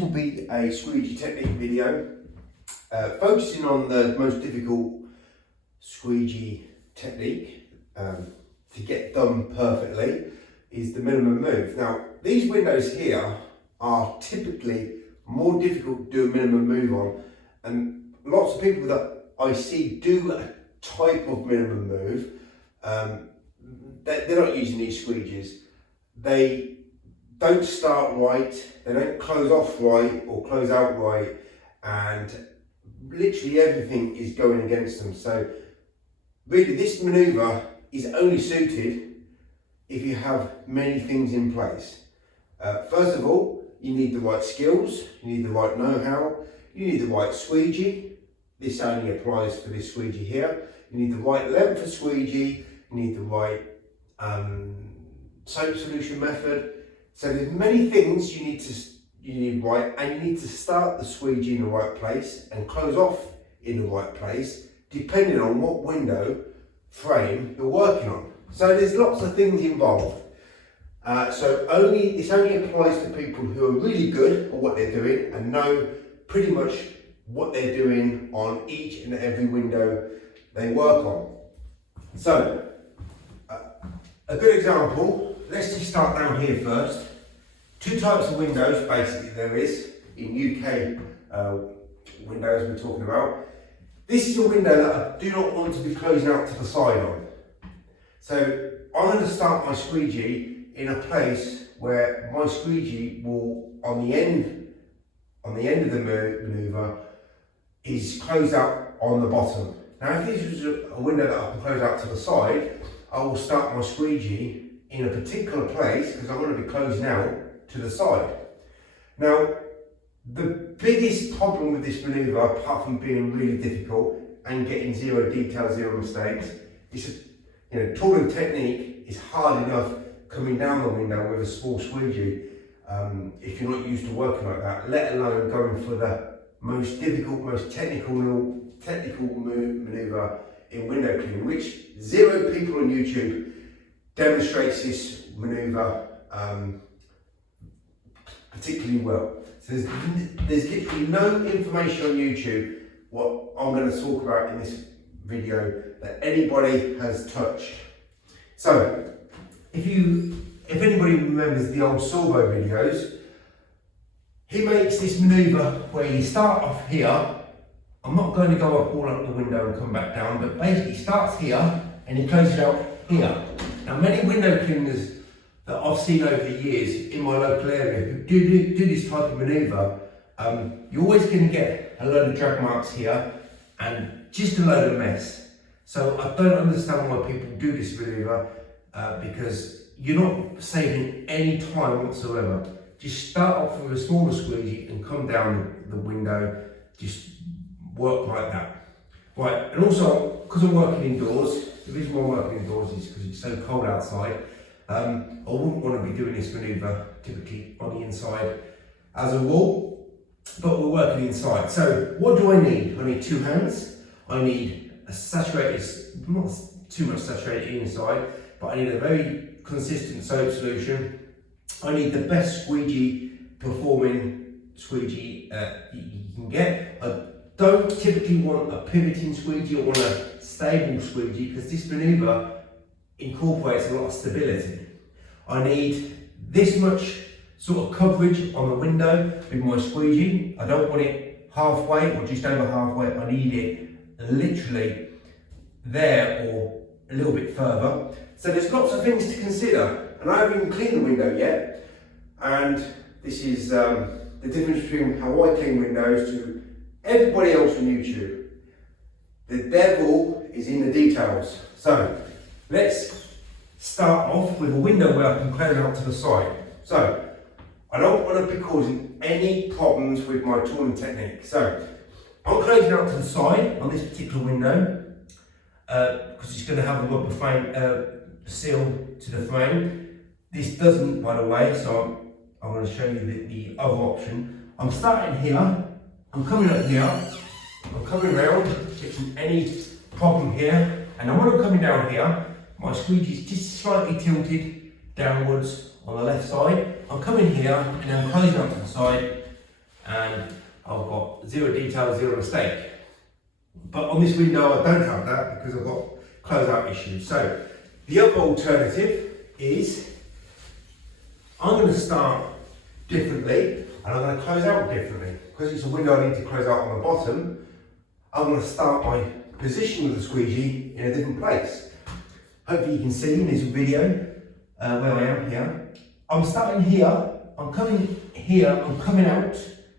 will be a squeegee technique video focusing on the most difficult squeegee technique to get done perfectly is the minimum move. Now these windows here are typically more difficult to do a minimum move on, and lots of people that I see do a type of minimum move, they're not using these squeegees. They don't start right, they don't close off right or close out right, and literally everything is going against them. So really this manoeuvre is only suited if you have many things in place. First of all, you need the right skills, you need the right know-how, you need the right squeegee. This only applies for this squeegee here. You need the right length of squeegee, you need the right soap solution method. So there's many things you need right, and you need to start the squeegee in the right place and close off in the right place, depending on what window frame you're working on. So there's lots of things involved. This only applies to people who are really good at what they're doing and know pretty much what they're doing on each and every window they work on. So a good example, let's just start down here first. Two types of windows basically there is in UK windows we're talking about. This is a window that I do not want to be closing out to the side on. So I'm going to start my squeegee in a place where my squeegee will, on the end of the manoeuvre, is closed out on the bottom. Now if this was a window that I can close out to the side, I will start my squeegee in a particular place because I'm going to be closing out to the side. Now the biggest problem with this manoeuvre, apart from being really difficult and getting zero detail, zero mistakes, is tooling technique is hard enough coming down the window with a small squeegee if you're not used to working like that, let alone going for the most difficult, most technical manoeuvre in window cleaning, which zero people on YouTube demonstrates this manoeuvre particularly well. So there's literally no information on YouTube what I'm going to talk about in this video that anybody has touched. So if anybody remembers the old Sorbo videos, he makes this manoeuvre where you start off here. I'm not going to go up all up the window and come back down, but basically he starts here and he closes out here. Now many window cleaners that I've seen over the years in my local area who do this type of manoeuvre, you're always going to get a load of drag marks here and just a load of mess. So I don't understand why people do this manoeuvre because you're not saving any time whatsoever. Just start off with a smaller squeegee and come down the window, just work like that. Right, and also because I'm working indoors, the reason why I'm working indoors is because it's so cold outside. I wouldn't want to be doing this manoeuvre typically on the inside as a rule, but we're working inside. So what do I need? I need two hands, I need a saturated, not too much saturated inside, but I need a very consistent soap solution. I need the best squeegee performing squeegee you can get. I don't typically want a pivoting squeegee, I want a stable squeegee because this manoeuvre incorporates a lot of stability. I need this much sort of coverage on the window with my squeegee. I don't want it halfway or just over halfway. I need it literally there or a little bit further. So there's lots of things to consider, and I haven't even cleaned the window yet. And this is the difference between how I clean windows to everybody else on YouTube. The devil is in the details. So let's start off with a window where I can close out to the side. So I don't want to be causing any problems with my tooling technique. So I'm closing out to the side on this particular window because it's going to have a rubber frame seal to the frame. This doesn't, by the way, so I'm going to show you the other option. I'm starting here, I'm coming up here, I'm coming around, fixing any problem here, and then when I'm coming down here, my squeegee is just slightly tilted downwards on the left side. I'm coming here and I'm closing up to the side and I've got 0 detail, 0 mistake. But on this window I don't have that because I've got closeout issues. So the other alternative is I'm going to start differently and I'm going to close out differently. Because it's a window I need to close out on the bottom, I'm going to start my position of the squeegee in a different place. Hopefully you can see in this video where I am here. I'm starting here, I'm coming here, I'm coming out.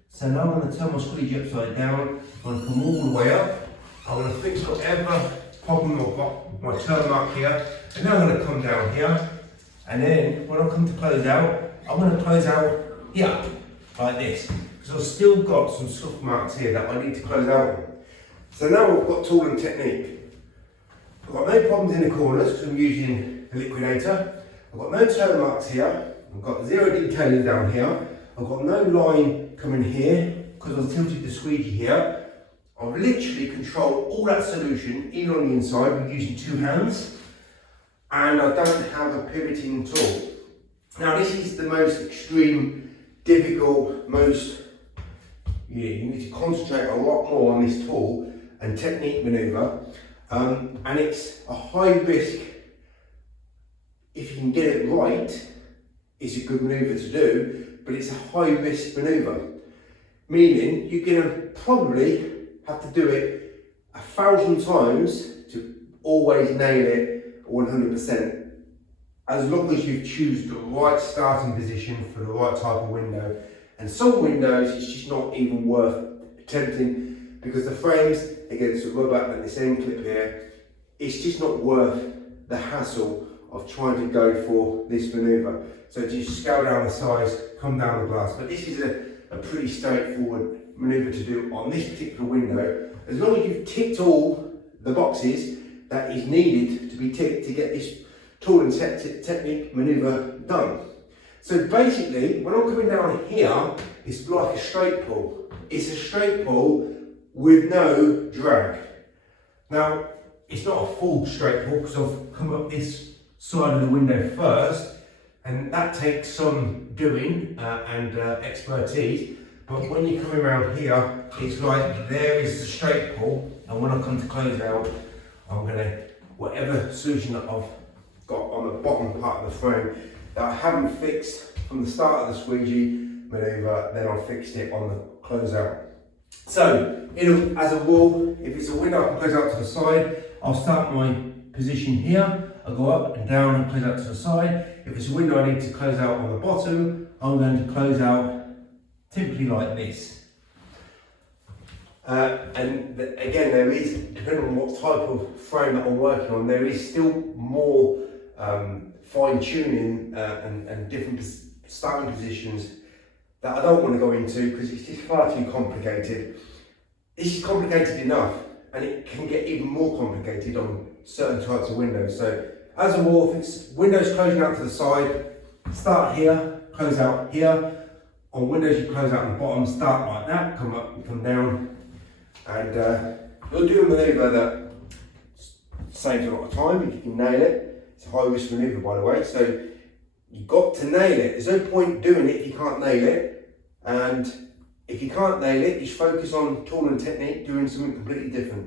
So now I'm going to turn my squeegee upside down, I'm going to come all the way up. I'm going to fix whatever problem I've got, my turn mark here, and then I'm going to come down here. And then when I come to close out, I'm going to close out here, like this. Because I've still got some scuff marks here that I need to close out on. So now I've got tool and technique. I've got no problems in the corners because I'm using the liquidator. I've got no turn marks here. I've got 0 detailing down here. I've got no line coming here because I've tilted the squeegee here. I've literally controlled all that solution, even on the inside, with using 2 hands. And I don't have a pivoting tool. Now this is the most extreme, difficult, you need to concentrate a lot more on this tool and technique manoeuvre. And it's a high risk. If you can get it right, it's a good manoeuvre to do, but it's a high risk manoeuvre. Meaning you're going to probably have to do it 1,000 times to always nail it 100%. As long as you choose the right starting position for the right type of window. And some windows it's just not even worth attempting because the frames against the rubber and this end clip here, it's just not worth the hassle of trying to go for this manoeuvre. So just scale down the size, come down the glass. But this is a pretty straightforward manoeuvre to do on this particular window. As long as you've ticked all the boxes that is needed to be ticked to get this tool and technique manoeuvre done. So basically, when I'm coming down here, it's like a straight pull. It's a straight pull with no drag. Now, it's not a full straight pull because I've come up this side of the window first, and that takes some doing and expertise. But when you come around here, it's like there is the straight pull, and when I come to close out, I'm gonna, whatever solution that I've got on the bottom part of the frame that I haven't fixed from the start of the squeegee manoeuvre, then I've fixed it on the closeout. So, as a rule, if it's a window I can close out to the side, I'll start my position here, I'll go up and down and close out to the side. If it's a window I need to close out on the bottom, I'm going to close out typically like this. And again, there is, depending on what type of frame that I'm working on, there is still more fine tuning and different starting positions that I don't want to go into because it's just far too complicated. This is complicated enough, and it can get even more complicated on certain types of windows. So as a rule, if it's windows closing out to the side, start here, close out here. On windows you close out on the bottom, start like that, come up and come down. And you'll do a manoeuvre that saves a lot of time if you can nail it. It's a high risk manoeuvre, by the way, so you've got to nail it. There's no point doing it if you can't nail it. And if you can't nail it, just focus on tool and technique, doing something completely different.